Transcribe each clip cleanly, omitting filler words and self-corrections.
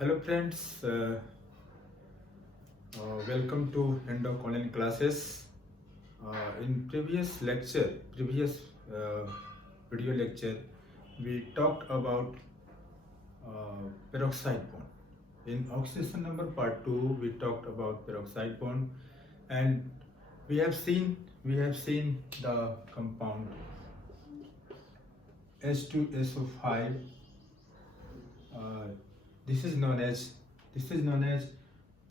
Hello friends, welcome to Endocolon classes. In previous video lecture, we talked about peroxide bond. In oxidation number part 2, we talked about peroxide bond, and we have seen the compound H2SO5. Uh, this is known as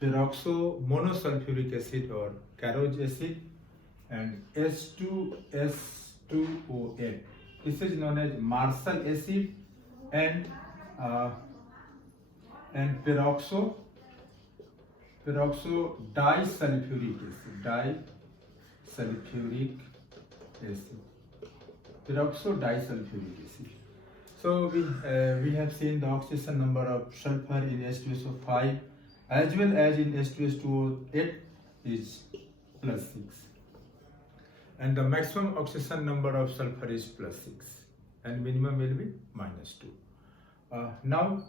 peroxomonosulfuric acid or carroge acid, and H2S2O8. This is known as Marshall acid and uh, peroxo disulfuric acid. Peroxo disulfuric acid. So we have seen the oxidation number of sulfur in H2SO5 as well as in H2S2O8 is +6, and the maximum oxidation number of sulfur is +6 and minimum will be -2. Now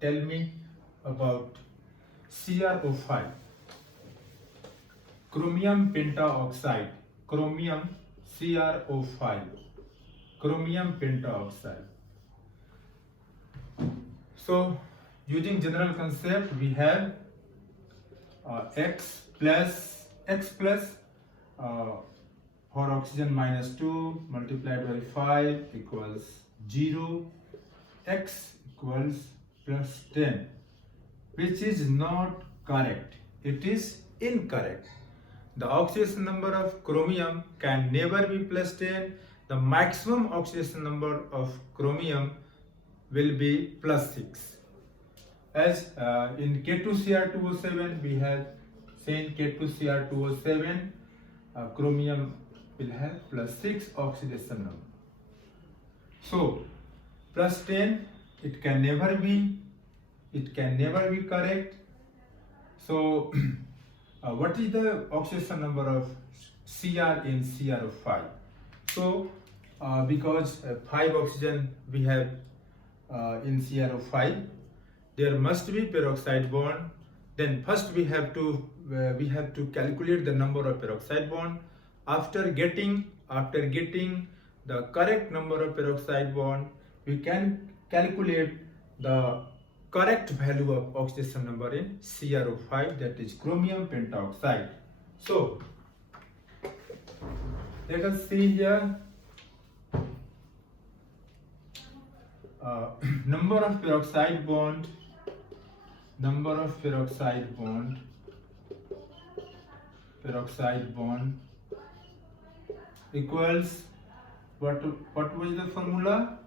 tell me about CrO5, chromium pentaoxide, CrO5, chromium pentaoxide. So using general concept, we have X plus for oxygen -2 multiplied by 5 equals 0, X equals +10, which is not correct. It is incorrect. The oxidation number of chromium can never be +10. The maximum oxidation number of chromium will be +6. As in K2Cr2O7, we have seen K2Cr2O7, chromium will have +6 oxidation number. So +10, it can never be correct. So what is the oxidation number of Cr in CrO5? So because 5 oxygen we have in CrO5, there must be peroxide bond. Then first we have to calculate the number of peroxide bond. After getting the correct number of peroxide bond, we can calculate the correct value of oxidation number in CrO5, that is chromium pentaoxide. So let us see here. Number of peroxide bond equals what was the formula?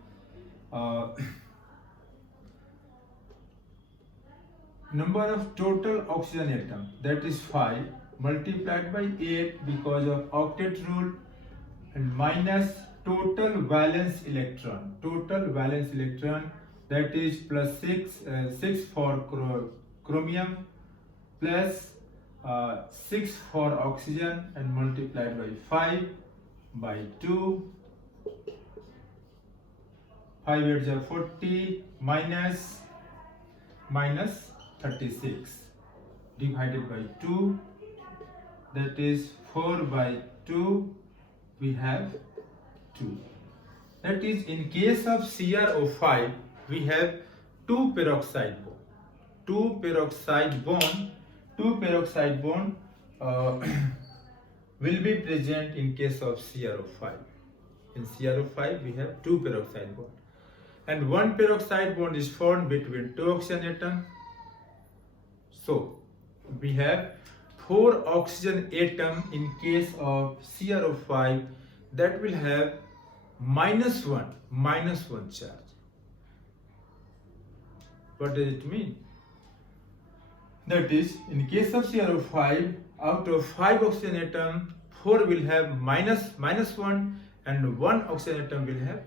Number of total oxygen atom, that is 5, multiplied by 8 because of octet rule, and minus total valence electron, that is +6 for chromium, plus 6 for oxygen, and multiplied by 5 by 2. 5 8s are 40, minus 36 divided by 2, that is 4 by 2, we have 2. That is, in case of CrO5, we have two peroxide bond will be present in case of CrO5. In CrO5, we have two peroxide bond, and one peroxide bond is formed between two oxygen atoms. So we have 4 oxygen atom in case of CrO5 that will have -1 charge. What does it mean? That is, in case of CrO5, out of 5 oxygen atom, 4 will have -1 and 1 oxygen atom will have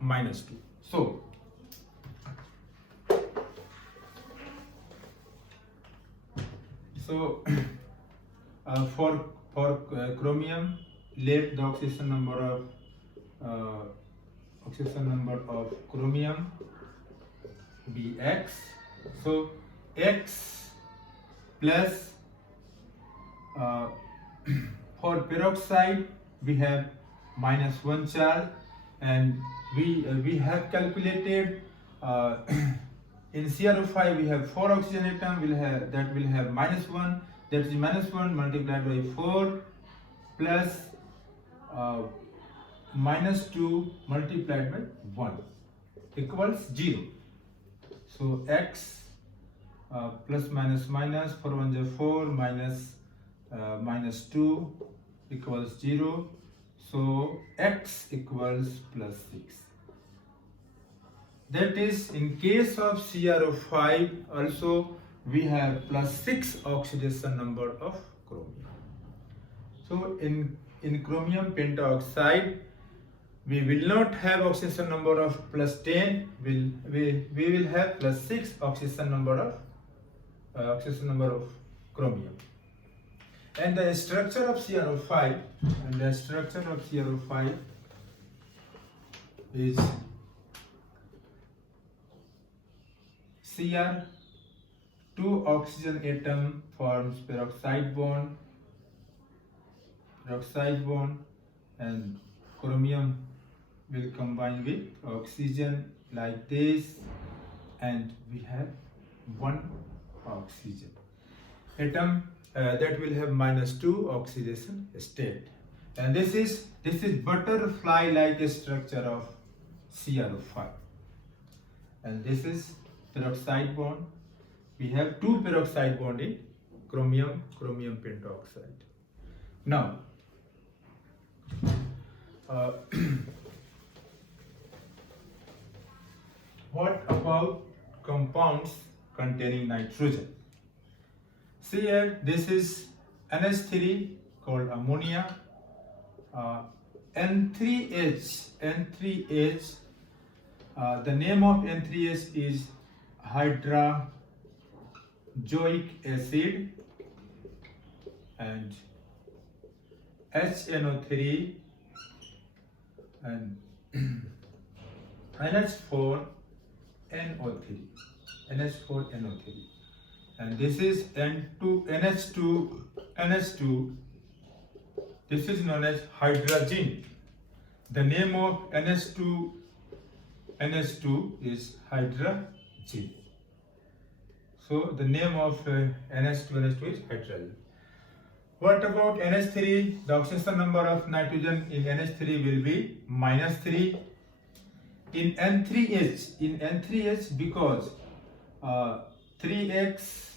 -2. So for chromium, let the oxidation number of chromium be X, So X plus for peroxide we have -1 charge, and we have calculated in CrO5 we have 4 oxygen atom will have -1, that is -1 multiplied by 4 plus -2 multiplied by 1 equals 0. So X plus minus minus 4 1 is 4 minus minus 2 equals 0. So X equals plus 6. That is, in case of CrO5 also we have plus 6 oxidation number of chromium. So in chromium pentoxide we will not have oxidation number of plus 10, we will have plus 6 oxidation number of chromium. And the structure of CrO5 is Cr, 2 oxygen atom forms peroxide bond, and chromium will combine with oxygen like this, and we have 1 oxygen atom that will have -2 oxidation state. And this is butterfly like structure of CrO5, and this is peroxide bond. We have 2 peroxide bond in chromium pentoxide. Now what about compounds containing nitrogen? See here, this is NH3 called ammonia, N3H, the name of N3H is hydrozoic acid, and HNO3 and NH4NO3, and this is NH2. This is known as hydrazine. The name of NH2 is hydrazine. So the name of NH2 is hydrazine. What about NH3? The oxidation number of nitrogen in NH3 will be -3. In N3H, because 3x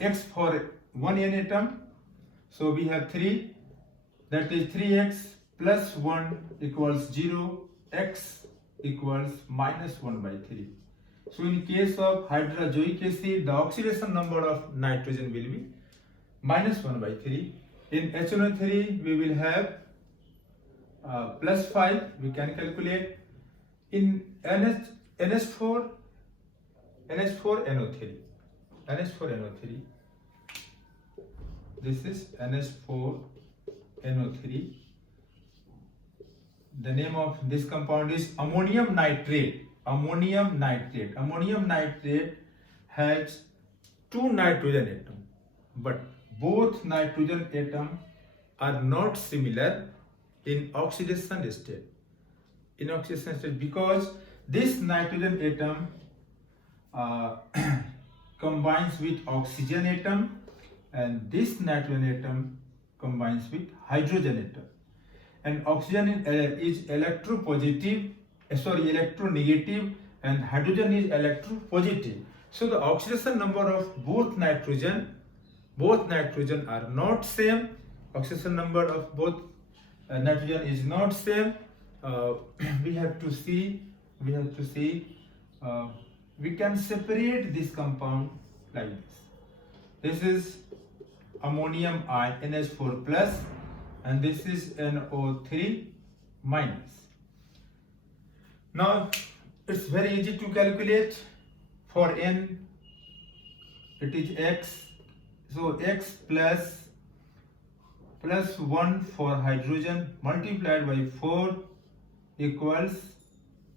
x for 1 n atom, so we have 3, that is 3x plus 1 equals 0, x equals -1/3. So in case of hydrozoic acid, the oxidation number of nitrogen will be -1/3. In HNO3 we will have +5, we can calculate. In NH4NO3, this is NH4NO3. The name of this compound is ammonium nitrate. Ammonium nitrate has 2 nitrogen atoms, but both nitrogen atoms are not similar in oxidation state. Because this nitrogen atom combines with oxygen atom, and this nitrogen atom combines with hydrogen atom, and oxygen is electronegative, and hydrogen is electropositive. So the oxidation number of both nitrogen are not same. Oxidation number of both nitrogen is not same. We have to see we can separate this compound like this. This is ammonium NH4 plus, and this is NO3 minus. Now it's very easy to calculate. For N it is X, so X plus 1 for hydrogen multiplied by 4 equals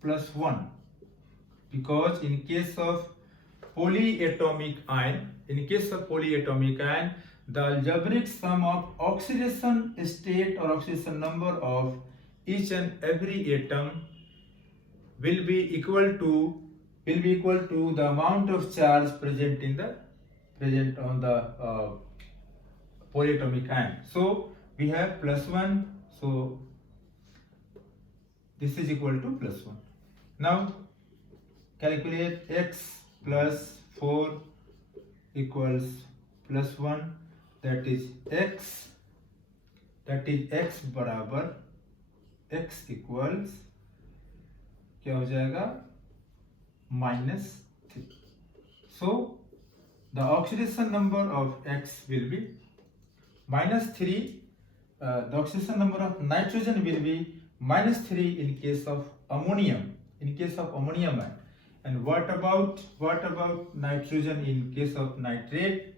+1, because in case of polyatomic ion, the algebraic sum of oxidation state or oxidation number of each and every atom will be equal to the amount of charge present on the polyatomic ion. So we have +1, so this is equal to +1. Now calculate x plus 4 equals +1, that is x बराबर x equals क्या हो जाएगा -3. So the oxidation number of x will be -3. The oxidation number of nitrogen will be -3 in case of ammonium. And what about nitrogen in case of nitrate?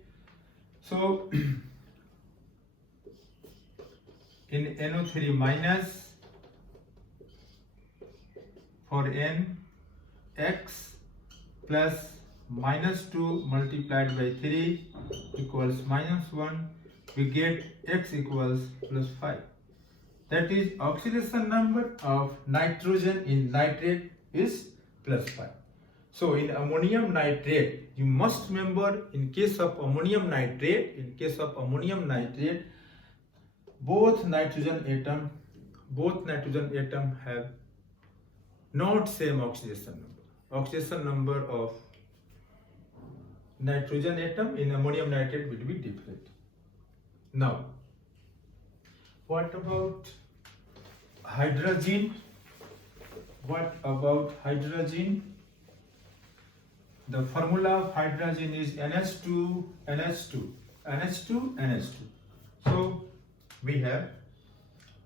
So in NO3 minus, for N, x plus -2 multiplied by 3 equals -1. We get x equals +5. That is, oxidation number of nitrogen in nitrate is +5. So in ammonium nitrate, you must remember, in case of ammonium nitrate, both nitrogen atom have not same oxidation number. Oxidation number of nitrogen atom in ammonium nitrate will be different. Now, what about hydrogen? The formula of hydrogen is NH2. So we have,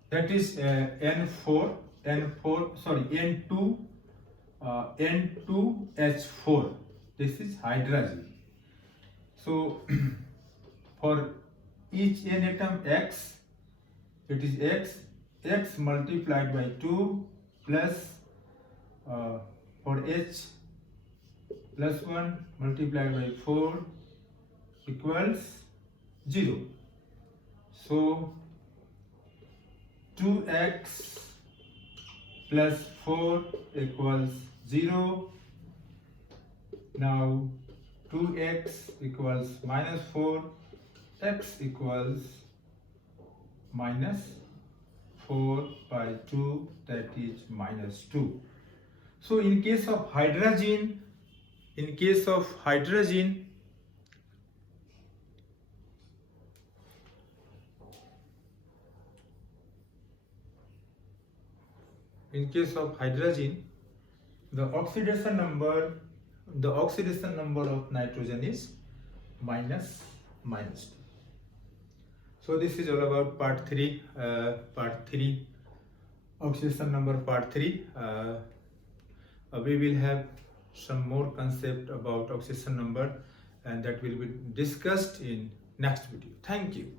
that is N2H4. This is hydrogen. So for each N atom X, it is X multiplied by 2 plus for H +1 multiplied by 4 equals 0. So 2x plus 4 equals 0. Now 2x equals -4, x equals -4 by 2, that is -2. So in case of hydrogen, the oxidation number of nitrogen is -2. So this is all about part 3, oxidation number part 3. We will have some more concept about oxidation number, and that will be discussed in next video. Thank you.